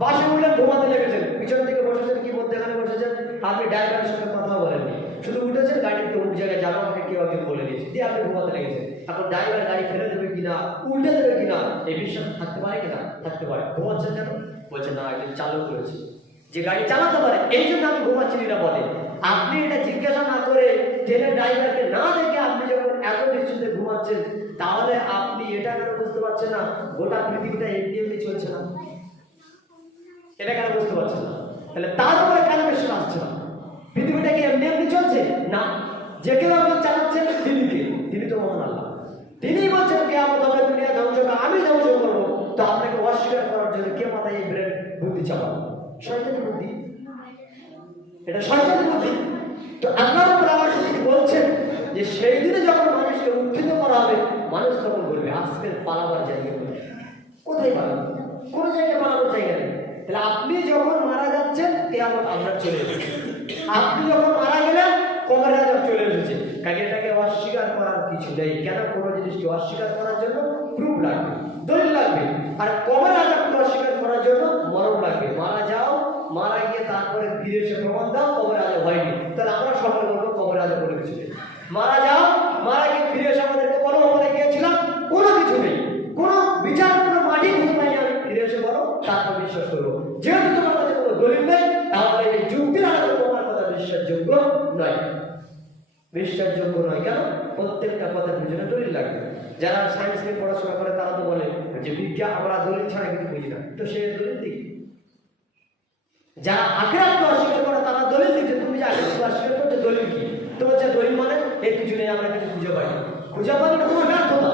বাসে উঠলেন, ঘুমাতে লেগেছেন, পিছন থেকে বসেছেন কি মধ্যখানে বসেছেন, আপনি ড্রাইভারের সঙ্গে কথা বলেননি, শুধু উঠেছেন, গাড়িতে অমুক জায়গায় যাবো আমাকে কেউ আগে বলে দিয়েছে, দিয়ে আপনি ঘুমাতে লেগেছেন। এখন ড্রাইভার গাড়ি ফেলে দেবে কিনা, উল্টে দেবে কিনা, এই বিশ্বাস থাকতে পারে কিনা? থাকতে পারে। ঘুমাচ্ছেন কেন? বলছেন না, একজন চালক রয়েছে যে গাড়ি চালাতে পারে, এই জন্য আমি ঘুমাচ্ছি নিরাপদে। আপনি এটা জিজ্ঞাসা না করে ট্রেনের ড্রাইভারকে না দেখে আপনি যখন এত নিশ্চিন্তে ঘুমাচ্ছেন, তাহলে আপনি এটা কেন বুঝতে পারছেন না গোটা পৃথিবীটা এমনি এমনি চলছে না? এটা কেন বুঝতে পারছেন না? তাহলে তার উপরে কেন বিশ্বাস আসছে না? পৃথিবীটা কি এমনি এমনি চলছে না? যে কেউ একজন চালাচ্ছেন, তিনি তো মহান আল্লাহ। তিনি বলছেন কিয়ামত হবে, দুনিয়া ধ্বংস হবে, আমি ধ্বংস করবো। তো আপনাকে অস্বীকার করার জন্য কে মাথায় এই ব্রেন বুদ্ধি চাপাবে? শয়তানি বুদ্ধি, এটা শয়তানি বুদ্ধি। তো আল্লাহ রাব্বুল আলামিন বলছেন যে সেই দিনে যখন মানুষকে উত্থিত করা হবে, মানুষ তখন বলবে আজকে পালাবার জায়গা কোথায় পালাবো? কোন জায়গায় পালাবার জায়গা নেই। তাহলে আপনি যখন মারা যাচ্ছেন, কিয়ামত আপনার চলে এসেছে। আপনি যখন মারা গেলেন, কবরে আযাব চলে এসেছে। কাজে এটাকে অস্বীকার করার কিছু নেই। কেন? কোনো জিনিসকে অস্বীকার করার জন্য প্রুফ লাগবে, দলিল লাগবে। আর কবরে আযাবকে অস্বীকার করার জন্য মরণ লাগবে। মারা যাও, মারা গিয়ে তারপরে ফিরে এসে প্রমাণ দাও কবরে আযাব হয়নি। তাহলে আমরা সকলে বলবো কবরে আযাব কোনো কিছু নেই। মারা যাও, মারা গিয়ে ফিরে এসে আমাদেরকে বলো ওখানে গিয়েছিলাম, কোনো কিছু নেই, কোনো বিচার, কোনো মাটি খুঁজে পাইনি, আমি ফিরে এসে বলো, তারপর বিশ্বাস করবো। যেহেতু তোমার কাছে কোনো দলিল নেই, তাহলে এই যুক্তির আলোকে তোমার কথা বিশ্বাসযোগ্য নয়। বিশ্বাসযোগ্য নয় কেন? প্রত্যেকটা কথার পিছনে দলিল লাগবে। যারা সায়েন্স নিয়ে পড়াশোনা করে তারা তো বলে যে বিজ্ঞান, আমরা দলিল ছাড়া কিছু বুঝি না। তো সে দলিল দিক। যারা আখিরাতকে অস্বীকার করে তারা দলিল দিচ্ছে। তুমি যে আখিরাতকে অস্বীকার করছো, দলিল কি? তোমার যে দলিল মানে এর কিছু নেই, আমরা কিছু খুঁজে পাই না। খুঁজে পাই না তোমার ব্যর্থতা।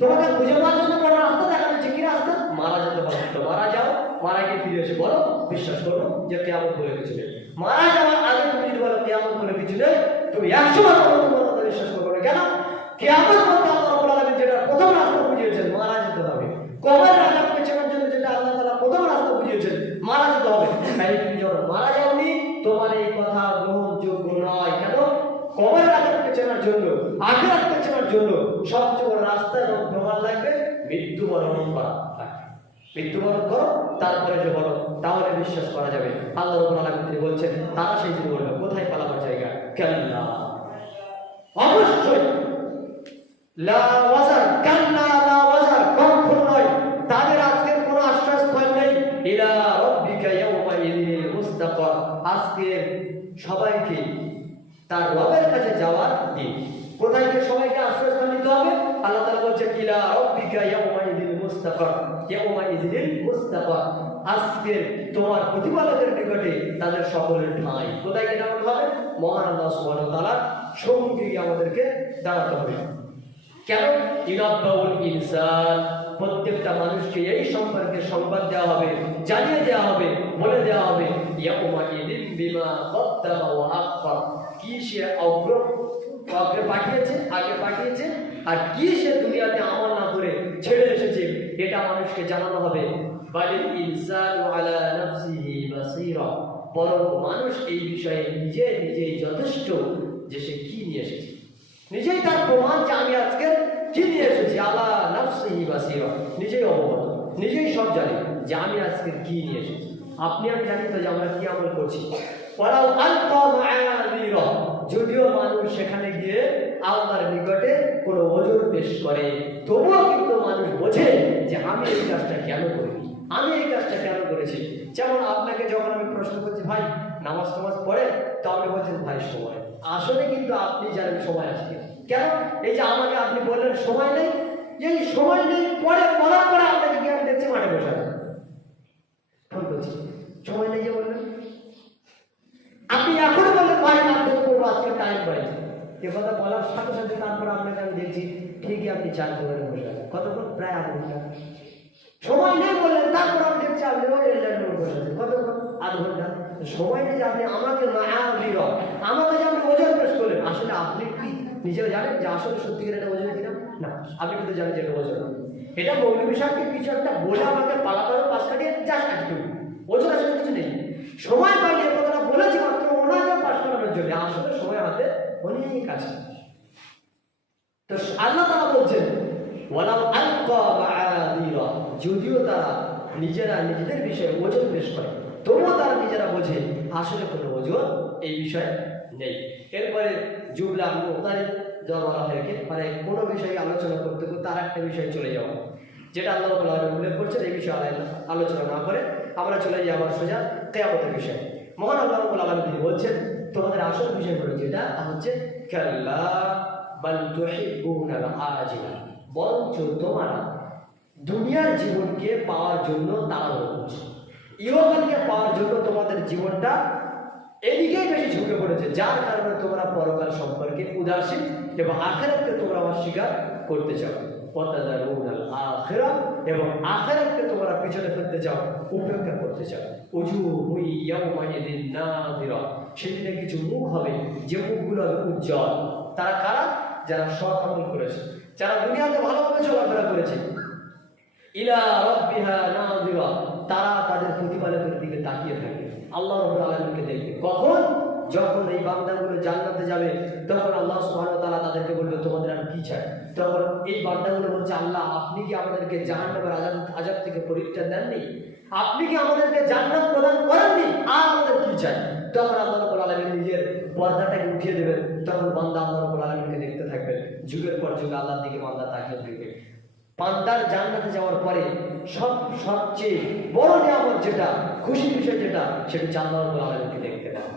তোমাকে খুঁজে পাওয়ার জন্য কোনো রাস্তা দেখা যাচ্ছে, কি রাস্তা? মারা যেতে পারো। তো মারা যাও, মারা গিয়ে ফিরে এসে বলো, বিশ্বাস করো যে কিয়ামত বলে কিছু নেই। মারা যাওয়ার আগে তুমি যদি বলো কিয়ামত বলে কিছু নেই, তুমি 100 বার তোমার কথা বিশ্বাস করবে না। কেন? কিয়ামত বলতে আল্লাহ রাব্বুল আলামিন যেটা প্রথম রাস্তা বুঝিয়েছেন, মারা যেতে হবে। কবরের আযাবকে চেনার জন্য যেটা আল্লাহ তাআলা প্রথম রাস্তা বুঝিয়েছেন, মারা যেতে হবে। তাই তুমি যখন মারা যাওনি, তোমার এই কথা গ্রহণযোগ্য নয়। কেন? কবরের আযাবকে চেনার জন্য, আখিরাতকে চেনার জন্য সবচেয়ে বড় রাস্তা এবং প্রমাণ লাগবে মৃত্যুবরণ করা। মৃত্যুবরণ করো, তারপরে যে বলো, তাহলে বিশ্বাস করা যাবে। আল্লাহ রাব্বুল আলামিন তিনি বলছেন, তারা সেই দিন বলবে কোথায় পালাবার জায়গা? কাল্লা, অবশ্যই, লা ওয়াজার, কাল্লা লা ওয়াজার, কখনো নয়। তাদের আজকের কোনো আশ্রয়স্থল নেই। ইলা রাব্বিকা ইয়াওমা ইযিল মুস্তাকার। আজকে সবাইকে তার রবের কাছে যাওয়ার দিন। কোথায় গিয়ে সবাইকে আশ্রয়স্থল নিতে হবে? আল্লাহ তাআলা বলছেন ইলা রাব্বিকা ইয়াওমা ইযিল মুস্তাকার, ইয়াওমা ইযিল মুস্তাকার। আজকে তোমার প্রতিপালকের নিকটে তাদের সকলের ঠাঁই। কোথায় গিয়ে দাঁড়াতে হবে? মহান আল্লাহ সুবহানাহু ওয়া তাআলার সম্মুখে গিয়ে আমাদেরকে দাঁড়াতে হবে। কেন? ইনাব্বাউল ইনসান, প্রত্যেকটা মানুষকে এই সম্পর্কে সংবাদ দেওয়া হবে, জানিয়ে দেওয়া হবে, বলে দেওয়া হবে ইয়াউমা ইযিন বিমা কদ্দামা ওয়া আখফার। কি সে আগে পাঠিয়েছে আর কি সে দুনিয়াতে আমল না করে ছেড়ে এসেছে, এটা মানুষকে জানানো হবে। বালিল ইনসানু আলা নাফসিহি বাসীরা, বরং মানুষ এই বিষয়ে নিজেই যথেষ্ট যে সে কি নিয়ে এসেছে। নিজেই তার প্রমাণ যে আমি আজকে কি নিয়ে এসেছি। আলা নাফসিহি বাসীরা, নিজেই অবগত, নিজেই সব জানি যে আমি আজকে কি নিয়ে এসেছি। আপনি আমি জানি তো যে আমরা কি আমল করছি। ওয়ালাউ আলকা মাআযিরা, যদিও মানুষ সেখানে গিয়ে আল্লাহর নিকটে কোনো ওজর পেশ করে, তবুও কিন্তু মানুষ বোঝে যে আমি এই কাজটা কেন করিনি, আমি এই কাজটা কেন করেছি। যেমন আপনাকে যখন আমি প্রশ্ন করছি, ভাই নামাজ টামাজ পড়ে, তো আপনি বলছেন ভাই সময় আসলে কিন্তু আপনি জানেন সময় আসছে কেন। এই যে আমাকে আপনি বললেন সময় নেই, এই সময় নেই পরে বলার পরে আপনাকে কি আমি দেখছি মাঠে বসে আছেন। ফোন করছি, সময় নেই যে বললেন, আপনি এখনো বললেন ভাই কাল থেকে করবো, আজকে টাইম পাইছি। এ কথা বলার সাথে সাথে তারপর আপনাকে আমি দেখছি ঠিকই আপনি চার দোকানে বসে আছেন। কতক্ষণ? প্রায় আধ ঘন্টা। সময় নেই বললেন, তারপর আপনি দেখছি আপনি ওই রেললাইনের বসে আছেন। কতক্ষণ? আধ ঘন্টা। সময় নেই যে আপনি আমাকে আমাকে যে আপনি ওজন পেশ করলেন, আসলে আপনি কি নিজেও জানেন যে আসলে সত্যিকার এটা ওজন কিনা? না, আপনি কিন্তু জানেন যে এটা ওজন না। এটা মৌলভী সাহেবকে কিছু একটা বলে আমাকে পালাতে হবে, পাশ কাটিয়ে চাষ কাজ করবে, ওজন আসলে কিছু নেই। সময় পাইলে এ কথাটা বলেছি মাত্র ওনাকে পাশ করানোর জন্য, আসলে সময় হাতে অনেক আছে। তো আল্লাহ তাআলা বলছেন ওয়ালাউ আলকা মাআদিরা, যদিও তারা নিজেরা নিজেদের বিষয়ে ওজন পেশ করে, তবুও তারা নিজেরা বোঝে আসলে কোনো ওজন এই বিষয়ে নেই। এরপরে জুবলা মুক্তারি দেওয়া বলা হয়েছে, মানে কোনো বিষয়ে আলোচনা করতে করতে আর একটা বিষয়ে চলে যাওয়া, যেটা আল্লাহ তাআলা উল্লেখ করছেন। এই বিষয়ে আলোচনা না করে আমরা চলে যাই আবার সোজা কিয়ামতের বিষয়ে। মহান আল্লাহ রাব্বুল আলামিন তিনি বলছেন তোমাদের আসল বিষয় হলো যেটা, তা হচ্ছে কাল্লা বাল তুহিব্বুনাল আজিলা, বরঞ্চ তোমরা দুনিয়ার জীবনকে পাওয়ার জন্য তাড়াহুড়ো করছো, ইহকালকে পাওয়ার জন্য তোমাদের জীবনটা এদিকেই বেশি ঝুঁকে পড়েছে, যার কারণে তোমরা পরকাল সম্পর্কে উদাসীন এবং আখিরাতকে তোমরা অস্বীকার করতে চাও। এবং আখিরাতকে তোমরা পিছনে ফেলতে চাও, উপেক্ষা করতে চাও। উজুহুন ইয়াওমাইযিন নাযিরা, সেদিনে কিছু মুখ হবে যে মুখগুলো হবে উজ্জ্বল। তারা কারা? যারা সৎ আমল করেছে, যারা দুনিয়াতে ভালোভাবে চলাফেরা করেছে। ইলা রাব্বিহা নাযিরা, তারা তাদের প্রতিপালকের দিকে তাকিয়ে থাকে, আল্লাহ রাব্বুল আলামিনকে দেখবে। কখন? যখন এই বান্দাগুলো জান্নাতে যাবে, তখন আল্লাহ সুবহানাহু ওয়া তাআলা তাদেরকে বলবে তোমাদের আর কি চাই? তখন এই বান্দাগুলো বলছে আল্লাহ আপনি কি আমাদেরকে জাহান্নামের আযাব থেকে পরিত্রাণ দেননি? আপনি কি আমাদেরকে জান্নাত প্রদান করেননি? আর আমাদের কি চাই? তখন আল্লাহ রাব্বুল আলামিন নিজের পর্দাটাকে উঠিয়ে দেবেন, তখন বান্দা আল্লাহ রাব্বুল আলামিনকে দেখতে থাকবে। যুগের পর যুগ আল্লাহর দিকে বান্দা তাকিয়ে থাকবে। বান্দার জান্নাতে যাওয়ার পরে সবচেয়ে বড় নিয়ামত যেটা, খুশির বিষয় যেটা, সেটা আল্লাহ রাব্বুল আলামিনকে দেখতে পাওয়া।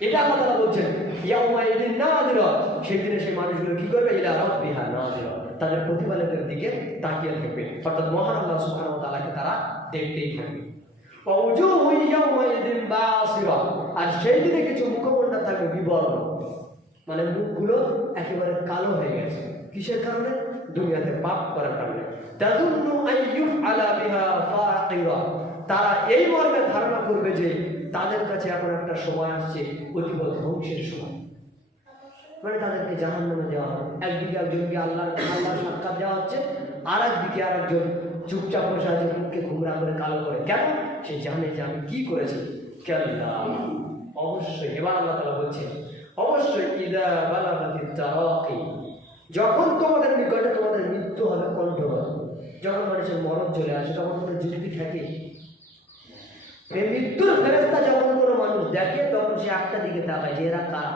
এটা আল্লাহ তাআলা বলছেন ইয়াউমাইযিন নাযিরা, সেই দিনে সেই মানুষগুলো কি করবে? ইলা রাব্বিহা নাযিরা, তাদের প্রতিপালকের দিকে তাকিয়ে থাকবে, অর্থাৎ মহান আল্লাহ সুবহানাহু ওয়া তাআলাকে তারা দেখতেই থাকবে। ওয়া উজুহুন ইয়াউমাইযিন বাসিরা, আর সেই দিনে কিছু মুখমণ্ডল থাকবে বিবর্ণ, মানে মুখগুলো একেবারে কালো হয়ে গেছে। কিসের কারণে? দুনিয়াতে পাপ করার কারণে। তাযুন্নু আইয়ুফআলা বিহা ফাকিরা, তারা এই মর্মে ধারণা করবে যে তাদের কাছে এখন একটা সময় আসছে অতীব ধ্বংসের সময়, মানে তাদেরকে জাহান্নামে দেওয়া হবে। একদিকে একজনকে আল্লাহর সাক্ষাৎ দেওয়া হচ্ছে, আর একদিকে আর একজন চুপচাপ বসে আছে, মুখকে ঘুমরা করে কালো করে। কেন? সে জানে যে আমি কি করেছি। কাল্লা, অবশ্যই। এবার আল্লাহ তাআলা বলছেন অবশ্যই ইযা বালাগাতিত তারাকি, যখন তোমাদের নিকটে তোমাদের মৃত্যু হবে কণ্ঠবদ্ধ, যখন মানুষের মরণ চলে আসে তখন কোনো যুক্তি থাকে? এই মৃত্যুর ফেরেশতা যখন কোনো মানুষ দেখে তখন সে একটা দিকে তাকায় যে এরা কারা,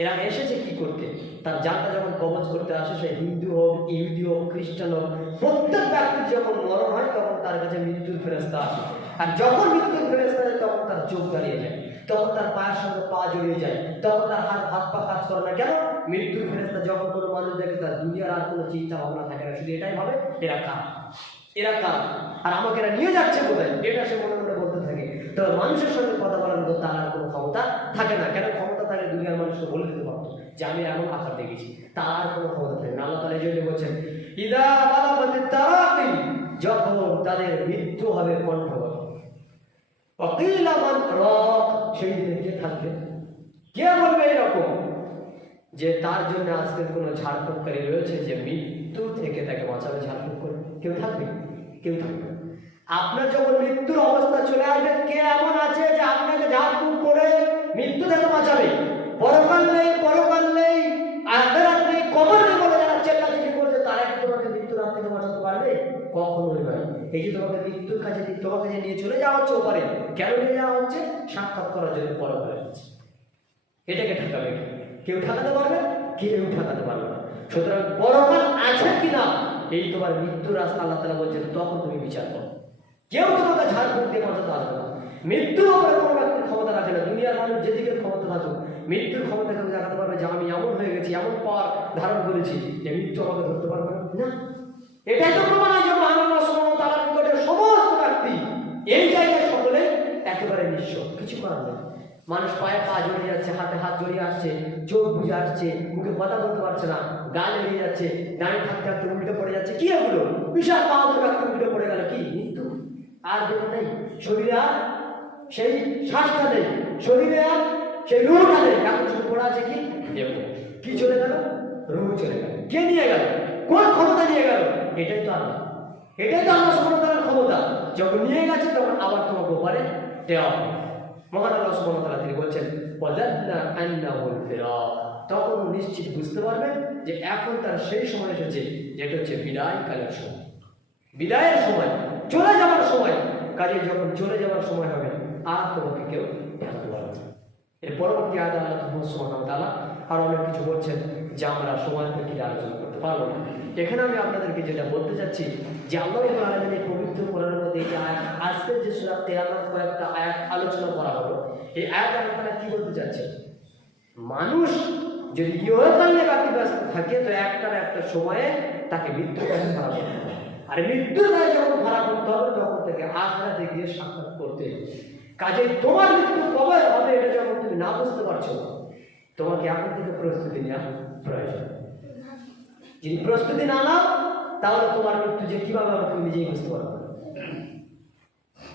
এরা এসেছে কি করতে। তার জানটা যখন কবজ করতে আসে, সে হিন্দু হোক, ইহুদি হোক, খ্রিস্টান হোক, প্রত্যেক ব্যক্তির যখন মরণ হয় তখন তার কাছে মৃত্যুর ফেরেশতা আসে। আর যখন মৃত্যুর ফেরেশতা আসে তখন তার চোখ দাঁড়িয়ে যায়, তখন তার পায়ের সঙ্গে পা জড়িয়ে যায়, তখন তার হাত পা কাজ করে না। কেন? মৃত্যুর ফেরেশতা যখন কোনো মানুষ দেখে তার দুনিয়ার আর কোনো চিন্তা ভাবনা থাকে না, শুধু এটাই ভাবে এরা কারা, এরা কারা, আর আমাকে এরা নিয়ে যাচ্ছে কোথায়, এটা সে মনে মনে বলতে থাকে। তবে মানুষের সঙ্গে কথা বলার মতো তার আর কোনো ক্ষমতা থাকে না। কেন? ক্ষমতা থাকে দুনিয়ার মানুষকে বলে দিতে পারতো যে আমি এমন আকার দেখেছি, তার আর কোনো ক্ষমতা থাকে না। আল্লাহ তাআলা এই জন্য বলছেন ইযা বালাগাতিত তারাকি, যখন তাদের মৃত্যু হবে কণ্ঠবদ্ধ। ওয়াকিলা মান রাক, সেই দিনে কে থাকবে? কে বলবে এরকম যে তার জন্য আজকের কোনো ঝাড়ফুঁককারী রয়েছে যে মৃত্যু থেকে তাকে বাঁচাবে? ঝাড়ফুঁক করে কেউ থাকবে? কেউ থাকবে। আপনার যখন মৃত্যুর অবস্থা চলে আসবে, কে এমন আছে যে আপনাকে ঝাড়ফুঁক করে মৃত্যু থেকে বাঁচাবে? পরকাল নেই, পরকাল নেই, আখিরাত নেই, কবর নেই বলে যারা চেল্লাচিল্লি করছে, তারা কি তোমাকে মৃত্যুর হাত থেকে বাঁচাতে পারবে? কখনোই নয়। এই যে তোমাকে মৃত্যুর কাছে তোমাকে যে নিয়ে চলে যাওয়া হচ্ছে ওপারে, কেন নিয়ে যাওয়া হচ্ছে? সাক্ষাৎ করার জন্য পরকালে হচ্ছে। এটাকে ঠেকাবে কেউ? ঠেকাতে পারবে? কেউ ঠেকাতে পারবে না। সুতরাং পরকাল আছে কিনা এই তোমার মৃত্যুর রাস্তা আল্লাহ তাআলা বলছেন, তখন তুমি বিচার করো। কেউ তোমাকে ঝাড়ফুঁক দিয়ে বাঁচাতে আসবে না। মৃত্যুর উপরে কোনো ব্যক্তির ক্ষমতা রাখে না। দুনিয়ার মানুষ যেদিকে ক্ষমতা থাকুক, মৃত্যুর ক্ষমতা কেউ দেখাতে পারবে যে আমি এমন হয়ে গেছি, এমন পাওয়ার ধারণ করেছি যে মৃত্যু আমাকে ধরতে পারবে না? এটাই তো প্রমাণ হয় যে মহান আল্লাহ সুবহানাহু ওয়া তাআলার নিকটে সমস্ত ব্যক্তি এই জায়গায় সকলে একেবারে নিঃস্ব, কিছু করার নেই। মানুষ পায়ে পা জড়িয়ে যাচ্ছে, হাতে হাত জড়িয়ে আসছে, চোখ বুঝে আসছে, মুখে কথা বলতে পারছে না, গা লেগে যাচ্ছে, দাঁড়িয়ে থাকতে থাকতে উল্টে পড়ে যাচ্ছে। কি এগুলো? বিশাল পাওয়া ব্যক্তি উল্টে পড়ে গেল, কি মৃত্যু? আর দেহ নেই, শরীরে আর সেই শ্বাসটা নেই, শরীরে আর সেই রুহটা নেই। এখন শুধু পড়ে আছে কি? কি চলে গেল? রুহ চলে গেল। কে নিয়ে গেল? কোন ক্ষমতা নিয়ে গেল? এটাই তো আল্লাহ, এটাই তো আল্লাহ সুবহানাহু ওয়া তাআলার ক্ষমতা। যখন নিয়ে গেছে তখন আবার তোমাকে ওপারে দেওয়া হবে। মহান আল্লাহ সুবহানাহু ওয়া তাআলা তিনি বলছেন ওয়াজাদনা আন্নাহুল ফিরাক, তখন নিশ্চিত বুঝতে পারবেন যে এখন তার সেই সময় এসেছে যেটা হচ্ছে বিদায়কালের সময়, বিদায়ের সময়, চলে যাওয়ার সময়। কাজে যখন চলে যাওয়ার সময় হবে আর তোমাকে কেউ দেখাতে পারবে না। এর পরবর্তী আয়াতে আল্লাহ সুবহানাহু ওয়া তাআলা আর অনেক কিছু বলছেন যা আমরা সময় থেকে আলোচনা করতে পারবো না। এখানে আমি আপনাদেরকে যেটা বলতে চাচ্ছি যে আল্লাহ রাব্বুল আলামিনের পবিত্র কোরআনের মধ্যে এই যে আজকের যে সূরা কিয়ামত কয়েকটা আয়াত আলোচনা করা হলো, এই আয়াত আল্লাহ তাআলা কি বলতে চাচ্ছেন? মানুষ যদি ইহকাল নিয়ে বাকি ব্যস্ত থাকে তো একটার একটা সময়ে তাকে মৃত্যুর কাছে ধরা পড়তে হবে। আর মৃত্যুর কাছে যখন ধরা পড়তে হবে তখন থেকে আখিরাতে গিয়ে সাক্ষাৎ করতে হবে। কাজেই তোমার মৃত্যু কবে হবে এটা যখন তুমি না বুঝতে পারছো, তোমাকে এখন থেকে প্রস্তুতি নেওয়া প্রয়োজন। যদি প্রস্তুতি না নাও তাহলে তোমার মৃত্যু যে কিভাবে হবে তুমি নিজেই বুঝতে পারবে।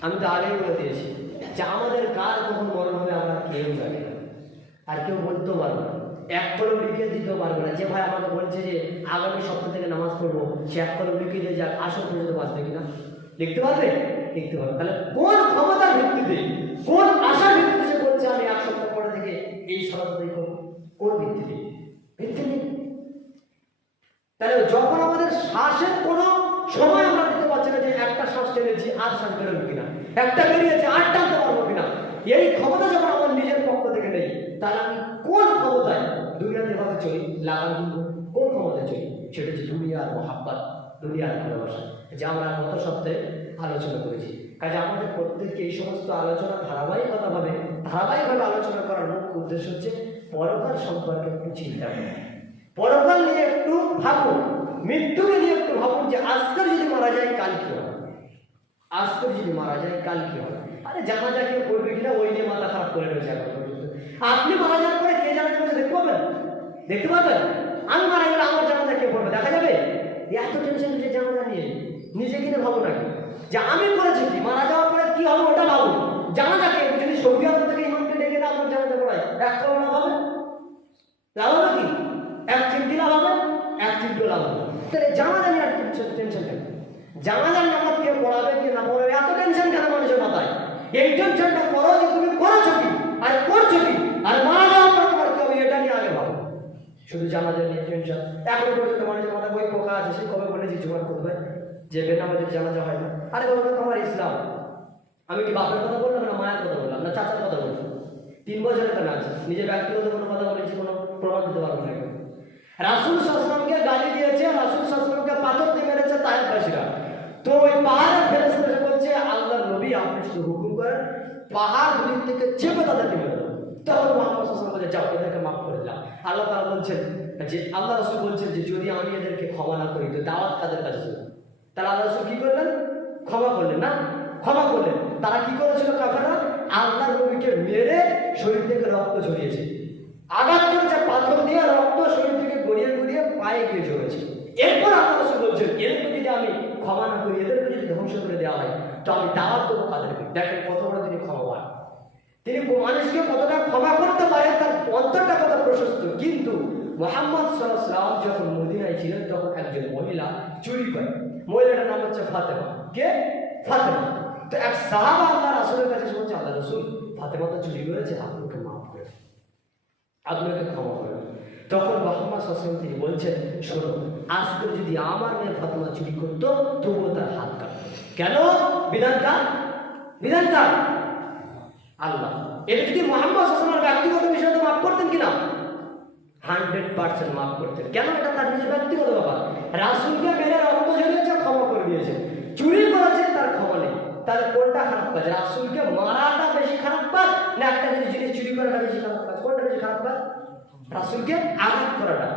আমি তো আগেই বলে দিয়েছি যে আমাদের কার কখন মরণ হবে আমরা কেউ জানি না, আর কেউ বলতেও পারবে না, এক কলম লিখে দিতেও পারবে না। যে ভাই আমাকে বলছে যে আগামী সপ্তাহ থেকে নামাজ পড়বো, সে এক কলম লিখে দিয়ে যাক আসল পর্যন্ত বাঁচবে কিনা লিখতে পারবে? লিখতে পারবে। তাহলে কোন ক্ষমতার ভিত্তিতে, কোন আশার ভিত্তিতে সে বলছে আমি এক সপ্তাহ পরে থেকে এই সমাধান করবো? কোন ভিত্তিতে? ভিত্তি নেই। তাহলে যখন আমাদের শ্বাসের কোনো সময় আমরা দিতে পারছি না যে একটা শ্বাস টেনেছি আর শ্বাস বেরোবে কিনা, একটা বেরিয়েছে আর টানতে পারবো কিনা, এই ক্ষমতা যখন আমার নিজের পক্ষ থেকে নেই তাহলে আমি কোন ক্ষমতায় দুনিয়াতে ভাবে চলি? লাগান কিন্তু কোন ক্ষমতায় চলি? সেটা হচ্ছে দুনিয়ার মহাব্বত, দুনিয়ার ভালোবাসা, যা আমরা গত সপ্তাহে আলোচনা করেছি। কাজে আমাদের প্রত্যেককে এই সমস্ত আলোচনা ধারাবাহিকভাবে আলোচনা করার মুখ্য উদ্দেশ্য হচ্ছে পরকাল সম্পর্কে একটু চিন্তা করা, পরকাল নিয়ে একটু ভাবুন, মৃত্যুকে নিয়ে একটু ভাবুন যে আজকে যদি মারা যায় কাল কি হবে, আজকে যদি মারা যায় কাল কি হবে। আরে জানাজা কেউ করবে কিনা ওই নিয়ে মাথা খারাপ করে রয়েছে এখন পর্যন্ত। আপনি মারা যাওয়ার পরে কে জানাজা করছে দেখতে পাবেন? দেখতে পাবেন? আমি মারা গেলে আমার জানাজা কে করবে দেখা যাবে? এত টেনশন যে জানাজা নিয়ে নিজে কিনে ভাবো নাকি যে আমি করেছি কি, মারা যাওয়ার পরে কি হবে ওটা ভাবুন। জানাজাকে যদি সৌদি আরব থেকে ইমামকে ডেকে না আপনার জানাজা করায় এক করোনা হবে লাভ হবে কি? এক চিমটি লাভ হবে, এক চিমটি লাভ হবে। তাহলে জানাজা নিয়ে আর টেনশন কেন? জানাজার নামাজ কে পড়াবে কে না পড়াবে এত টেনশন কেন মানুষের মাথায়? এই টেনশনটা করো যে তুমি করেছো কি আর করছো কি, আর মারা যাওয়ার পর তোমার কি হবে এটা নিয়ে আগে ভাবো। শুধু জানাজা নিয়ে টেনশন। এখনো পর্যন্ত মানুষের মাথায় বই পোকা আছে, সে কবে বলেছি জোগাড় করবে যে বেনামাজের জানাজা হয় না। আরে বলতো তোমার ইসলাম, আমি কি বাপের কথা বললাম না মায়ের কথা বললাম না চাচার কথা বললাম? 3 বছরের কেন আছে, নিজের ব্যক্তিগত কোনো কথা বলেছি কোনো প্রমাণ দিতে পারবো না। রাসূল সাল্লাল্লাহু আলাইহি ওয়াসাল্লামকে গালি দিয়েছে, রাসূল সাল্লাল্লাহু আলাইহি ওয়াসাল্লামকে পাথর দিয়ে মেরেছে তায়েফবাসীরা। তো ওই পাহাড়ের ফেরেশতা বলছে আল্লাহর নবী আপনি শুধু হুকুম করেন পাহাড় দুদিক থেকে চেপে তাদেরকে মেরে দাও। তখন মুহাম্মদ সাল্লাল্লাহু আলাইহি ওয়াসাল্লাম বলে যাও এদেরকে মাফ করে দাও। আল্লাহ তাআলা বলছেন যে আল্লাহ রাসূল বলছেন যে যদি আমি এদেরকে ক্ষমা না করি তো দাওয়াত তাদের কাছে যাবে। তাহলে আল্লাহ রাসূল কি করলেন? ক্ষমা করলেন না? ক্ষমা করলেন। তারা কি করেছিল কাফেররা? আল্লাহর নবীকে মেরে শরীর থেকে রক্ত ঝরিয়েছে, আঘাত করেছে পাথর দিয়ে, রক্ত শরীর থেকে গড়িয়ে গড়িয়ে পায়ে গিয়ে ঝরেছে। এরপর আল্লাহ রাসূল বলছেন এদেরকে যদি আমি ক্ষমা না করি, এদেরকে যদি ধ্বংস করে দেওয়া হয় তো আমি দাওয়াত দেবো কাদেরকে? দেখেন কত বড় তিনি ক্ষমাবান, তিনি মানুষকে কতটা ক্ষমা করতে পারেন, তার অন্তরটা কত প্রশস্ত। কিন্তু মুহাম্মদ সাল্লাল্লাহু আলাইহি ওয়াসাল্লাম যখন মদিনায় ছিলেন তখন একজন মহিলা চুরি করে, মহিলাটার নাম হচ্ছে ফাতেমা। কে? ফাতেমা। তো এক সাহাবা আল্লাহ রাসূলের কাছে বলছে আল্লাহ রাসূল ফাতেমা তো চুরি করেছে, আপনি ওকে মাফ করে দেন, আপনি ওকে ক্ষমা করে দেন। তখন মুহাম্মদ সাল্লাল্লাহু আলাইহি ওয়াসাল্লাম তিনি বলছেন শোনো আজকে যদি আমার মেয়ে ফাতেমা চুরি করতো তবুও তার হাত কাটতো। কেন? বিধানটা আল্লাহ। এটা যদি মুহাম্মদ সাল্লাল্লাহু আলাইহি ওয়াসাল্লাম ব্যক্তিগত বিষয়ে মাফ করতেন কিনা? 100% মাফ করতেন। কেন? এটা তার নিজের ব্যক্তিগত ব্যাপার। রাসূলকে মেরে রক্ত ঝরিয়েছে, ক্ষমা করে দিয়েছে। চুরি করেছে, তার ক্ষমা নেই। তাহলে কোনটা খারাপ কাজ? রাসূলকে মারাটা বেশি খারাপ কাজ না একটা জিনিস চুরি করাটা বেশি খারাপ কাজ? কোনটা বেশি খারাপ কাজ? রাসূলকে আঘাত করাটা,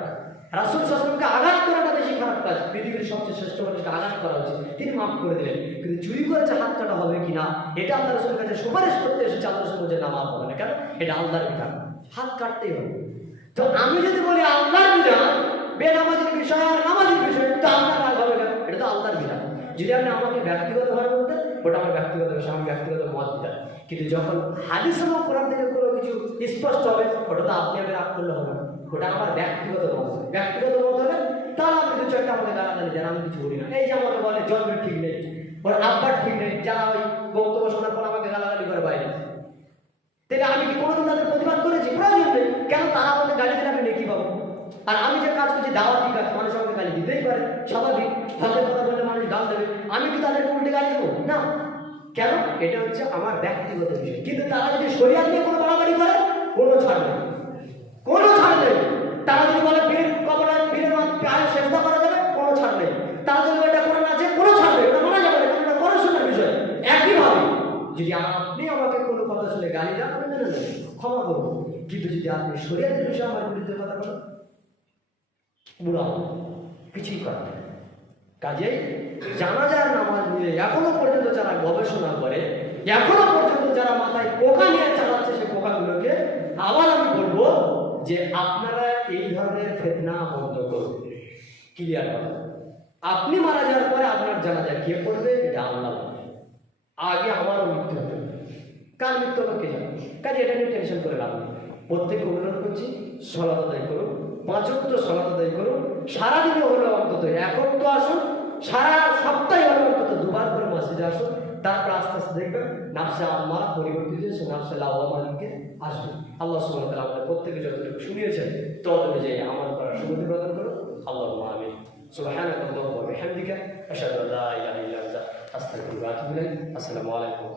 রাসূল সাল্লাল্লাহু আলাইহি ওয়াসাল্লামকে আঘাত করাটা বেশি খারাপ কাজ। পৃথিবীর সবচেয়ে শ্রেষ্ঠ মানুষকে আঘাত করা উচিত, তিনি মাফ করে দিলেন। কিন্তু চুরি করেছে হাত কাটা হবে কিনা এটা আল্লাহ রাসূলের কাছে সুপারিশ করতে এসেছে, আল্লাহ রাসূল বলছে না, মাফ হবে না। কেন? এটা আল্লাহর বিধান, হাত কাটতেই হবে। তো আমি যদি বলি আল্লাহর বিধান বেনামাজির বিষয় আর নামাজির বিষয়, তো আপনার রাগ হবে কেন? এটা তো আল্লাহর বিধান। যদি আপনি আমাকে ব্যক্তিগতভাবে বলতেন, ওটা আমার ব্যক্তিগত বিষয়, আমি ব্যক্তিগত মত দিতাম। কিন্তু যখন হাদিস এবং কোরআন থেকে কোনো কিছু স্পষ্ট হবে, ওটা তো আপনি আমি রাগ করলে হবে না, ওটা আমার ব্যক্তিগত মত। ব্যক্তিগত মত হলে তাহলে আপনি দু চারটা আমাকে গালাগালি দেন, আমি কিছু বলি না। এই যে আমাকে বলে জন্মের ঠিক নেই, ওর আব্বার ঠিক নেই, যারা ওই বক্তব্য শোনার পর আমাকে গালাগালি করে বাইরে, তাহলে আমি কি কোনোদিন তাদের প্রতিবাদ করেছি? প্রয়োজন নেই। কেন? তারা আমাকে গালি দিলে আমি নেকি পাবো। আর আমি যে কাজ করছি দাওয়াতি কাজ, মানুষ আমাকে গালি দিতেই পারে, স্বাভাবিক। হকের কথা বললে মানুষ গাল দেবে, আমি কি তাদেরকে উল্টে গালি দেবো? না। কেন? এটা হচ্ছে আমার ব্যক্তিগত বিষয়। কিন্তু তারা যদি শরীয়ত নিয়ে কোনো বাড়াবাড়ি করে, কোনো ছাড় নেই, কোনো ছাড় নেই। তারা যদি বলে বীর কবরে বীরের পায়ে সেজদা করা যাবে, কোনো ছাড় নেই। তারা যদি এটা কোরআন আছে, কোনো ছাড় নেই, ওটা মানা যাবে না, কারণ এটা পড়াশোনার বিষয়। একইভাবে যদি আপনি আমাকে কোনো কথা শুনে গালি দেন, আমি মেনে নেব, ক্ষমা করবো। কিন্তু যদি আপনি শরীয়তের বিষয়ে আমার বিরুদ্ধে কথা বলেন, বুড়া কিছুই করা যায়। কাজেই জানাজার নামাজ নিয়ে এখনো পর্যন্ত যারা গবেষণা করে, এখনো পর্যন্ত যারা মাথায় পোকা নিয়ে চালাচ্ছে, সেই পোকাগুলোকে আবার আমি বলবো যে আপনারা এই ধরনের ফিতনা বন্ধ করুন। ক্লিয়ার কথা, আপনি মারা যাওয়ার পরে আপনার জানাজা কে পড়বে এটা আল্লাহ জানে। আগে আমারও মৃত্যু হতে হবে, কার মৃত্যু হবে কে জানে। কাজে এটা নিয়ে টেনশন করে লাভ নেই। প্রত্যেককে অনুরোধ করছি, সালাত আদায় করুন, 5 ওয়াক্ত সালাত আদায় করুন। সারাদিনে হলো অন্তত 1 ওয়াক্ত আসুন, সারা সপ্তাহে হলো অন্তত 2 বার করে মসজিদে আসুন। তারপর আস্তে আস্তে দেখবেন নাফসে আম্মারা পরিবর্তিত হয়েছে, নাফসে লাওয়ামা দিকে আসবে। আল্লাহ সুবহানাহু ওয়া তাআলা আমাদের প্রত্যেকে যতটুকু শুনিয়েছেন তত অনুযায়ী আমল করার সুবিধা প্রদান করুন। আল্লাহুম্মা আমিন। সুবহানাকাল্লাহুম্মা ওয়া বিহামদিকা আশহাদু আল্লা ইলাহা ইল্লা আনতা আস্তাগফিরুকা ওয়া আতুবু ইলাইক। আসসালামু আলাইকুম।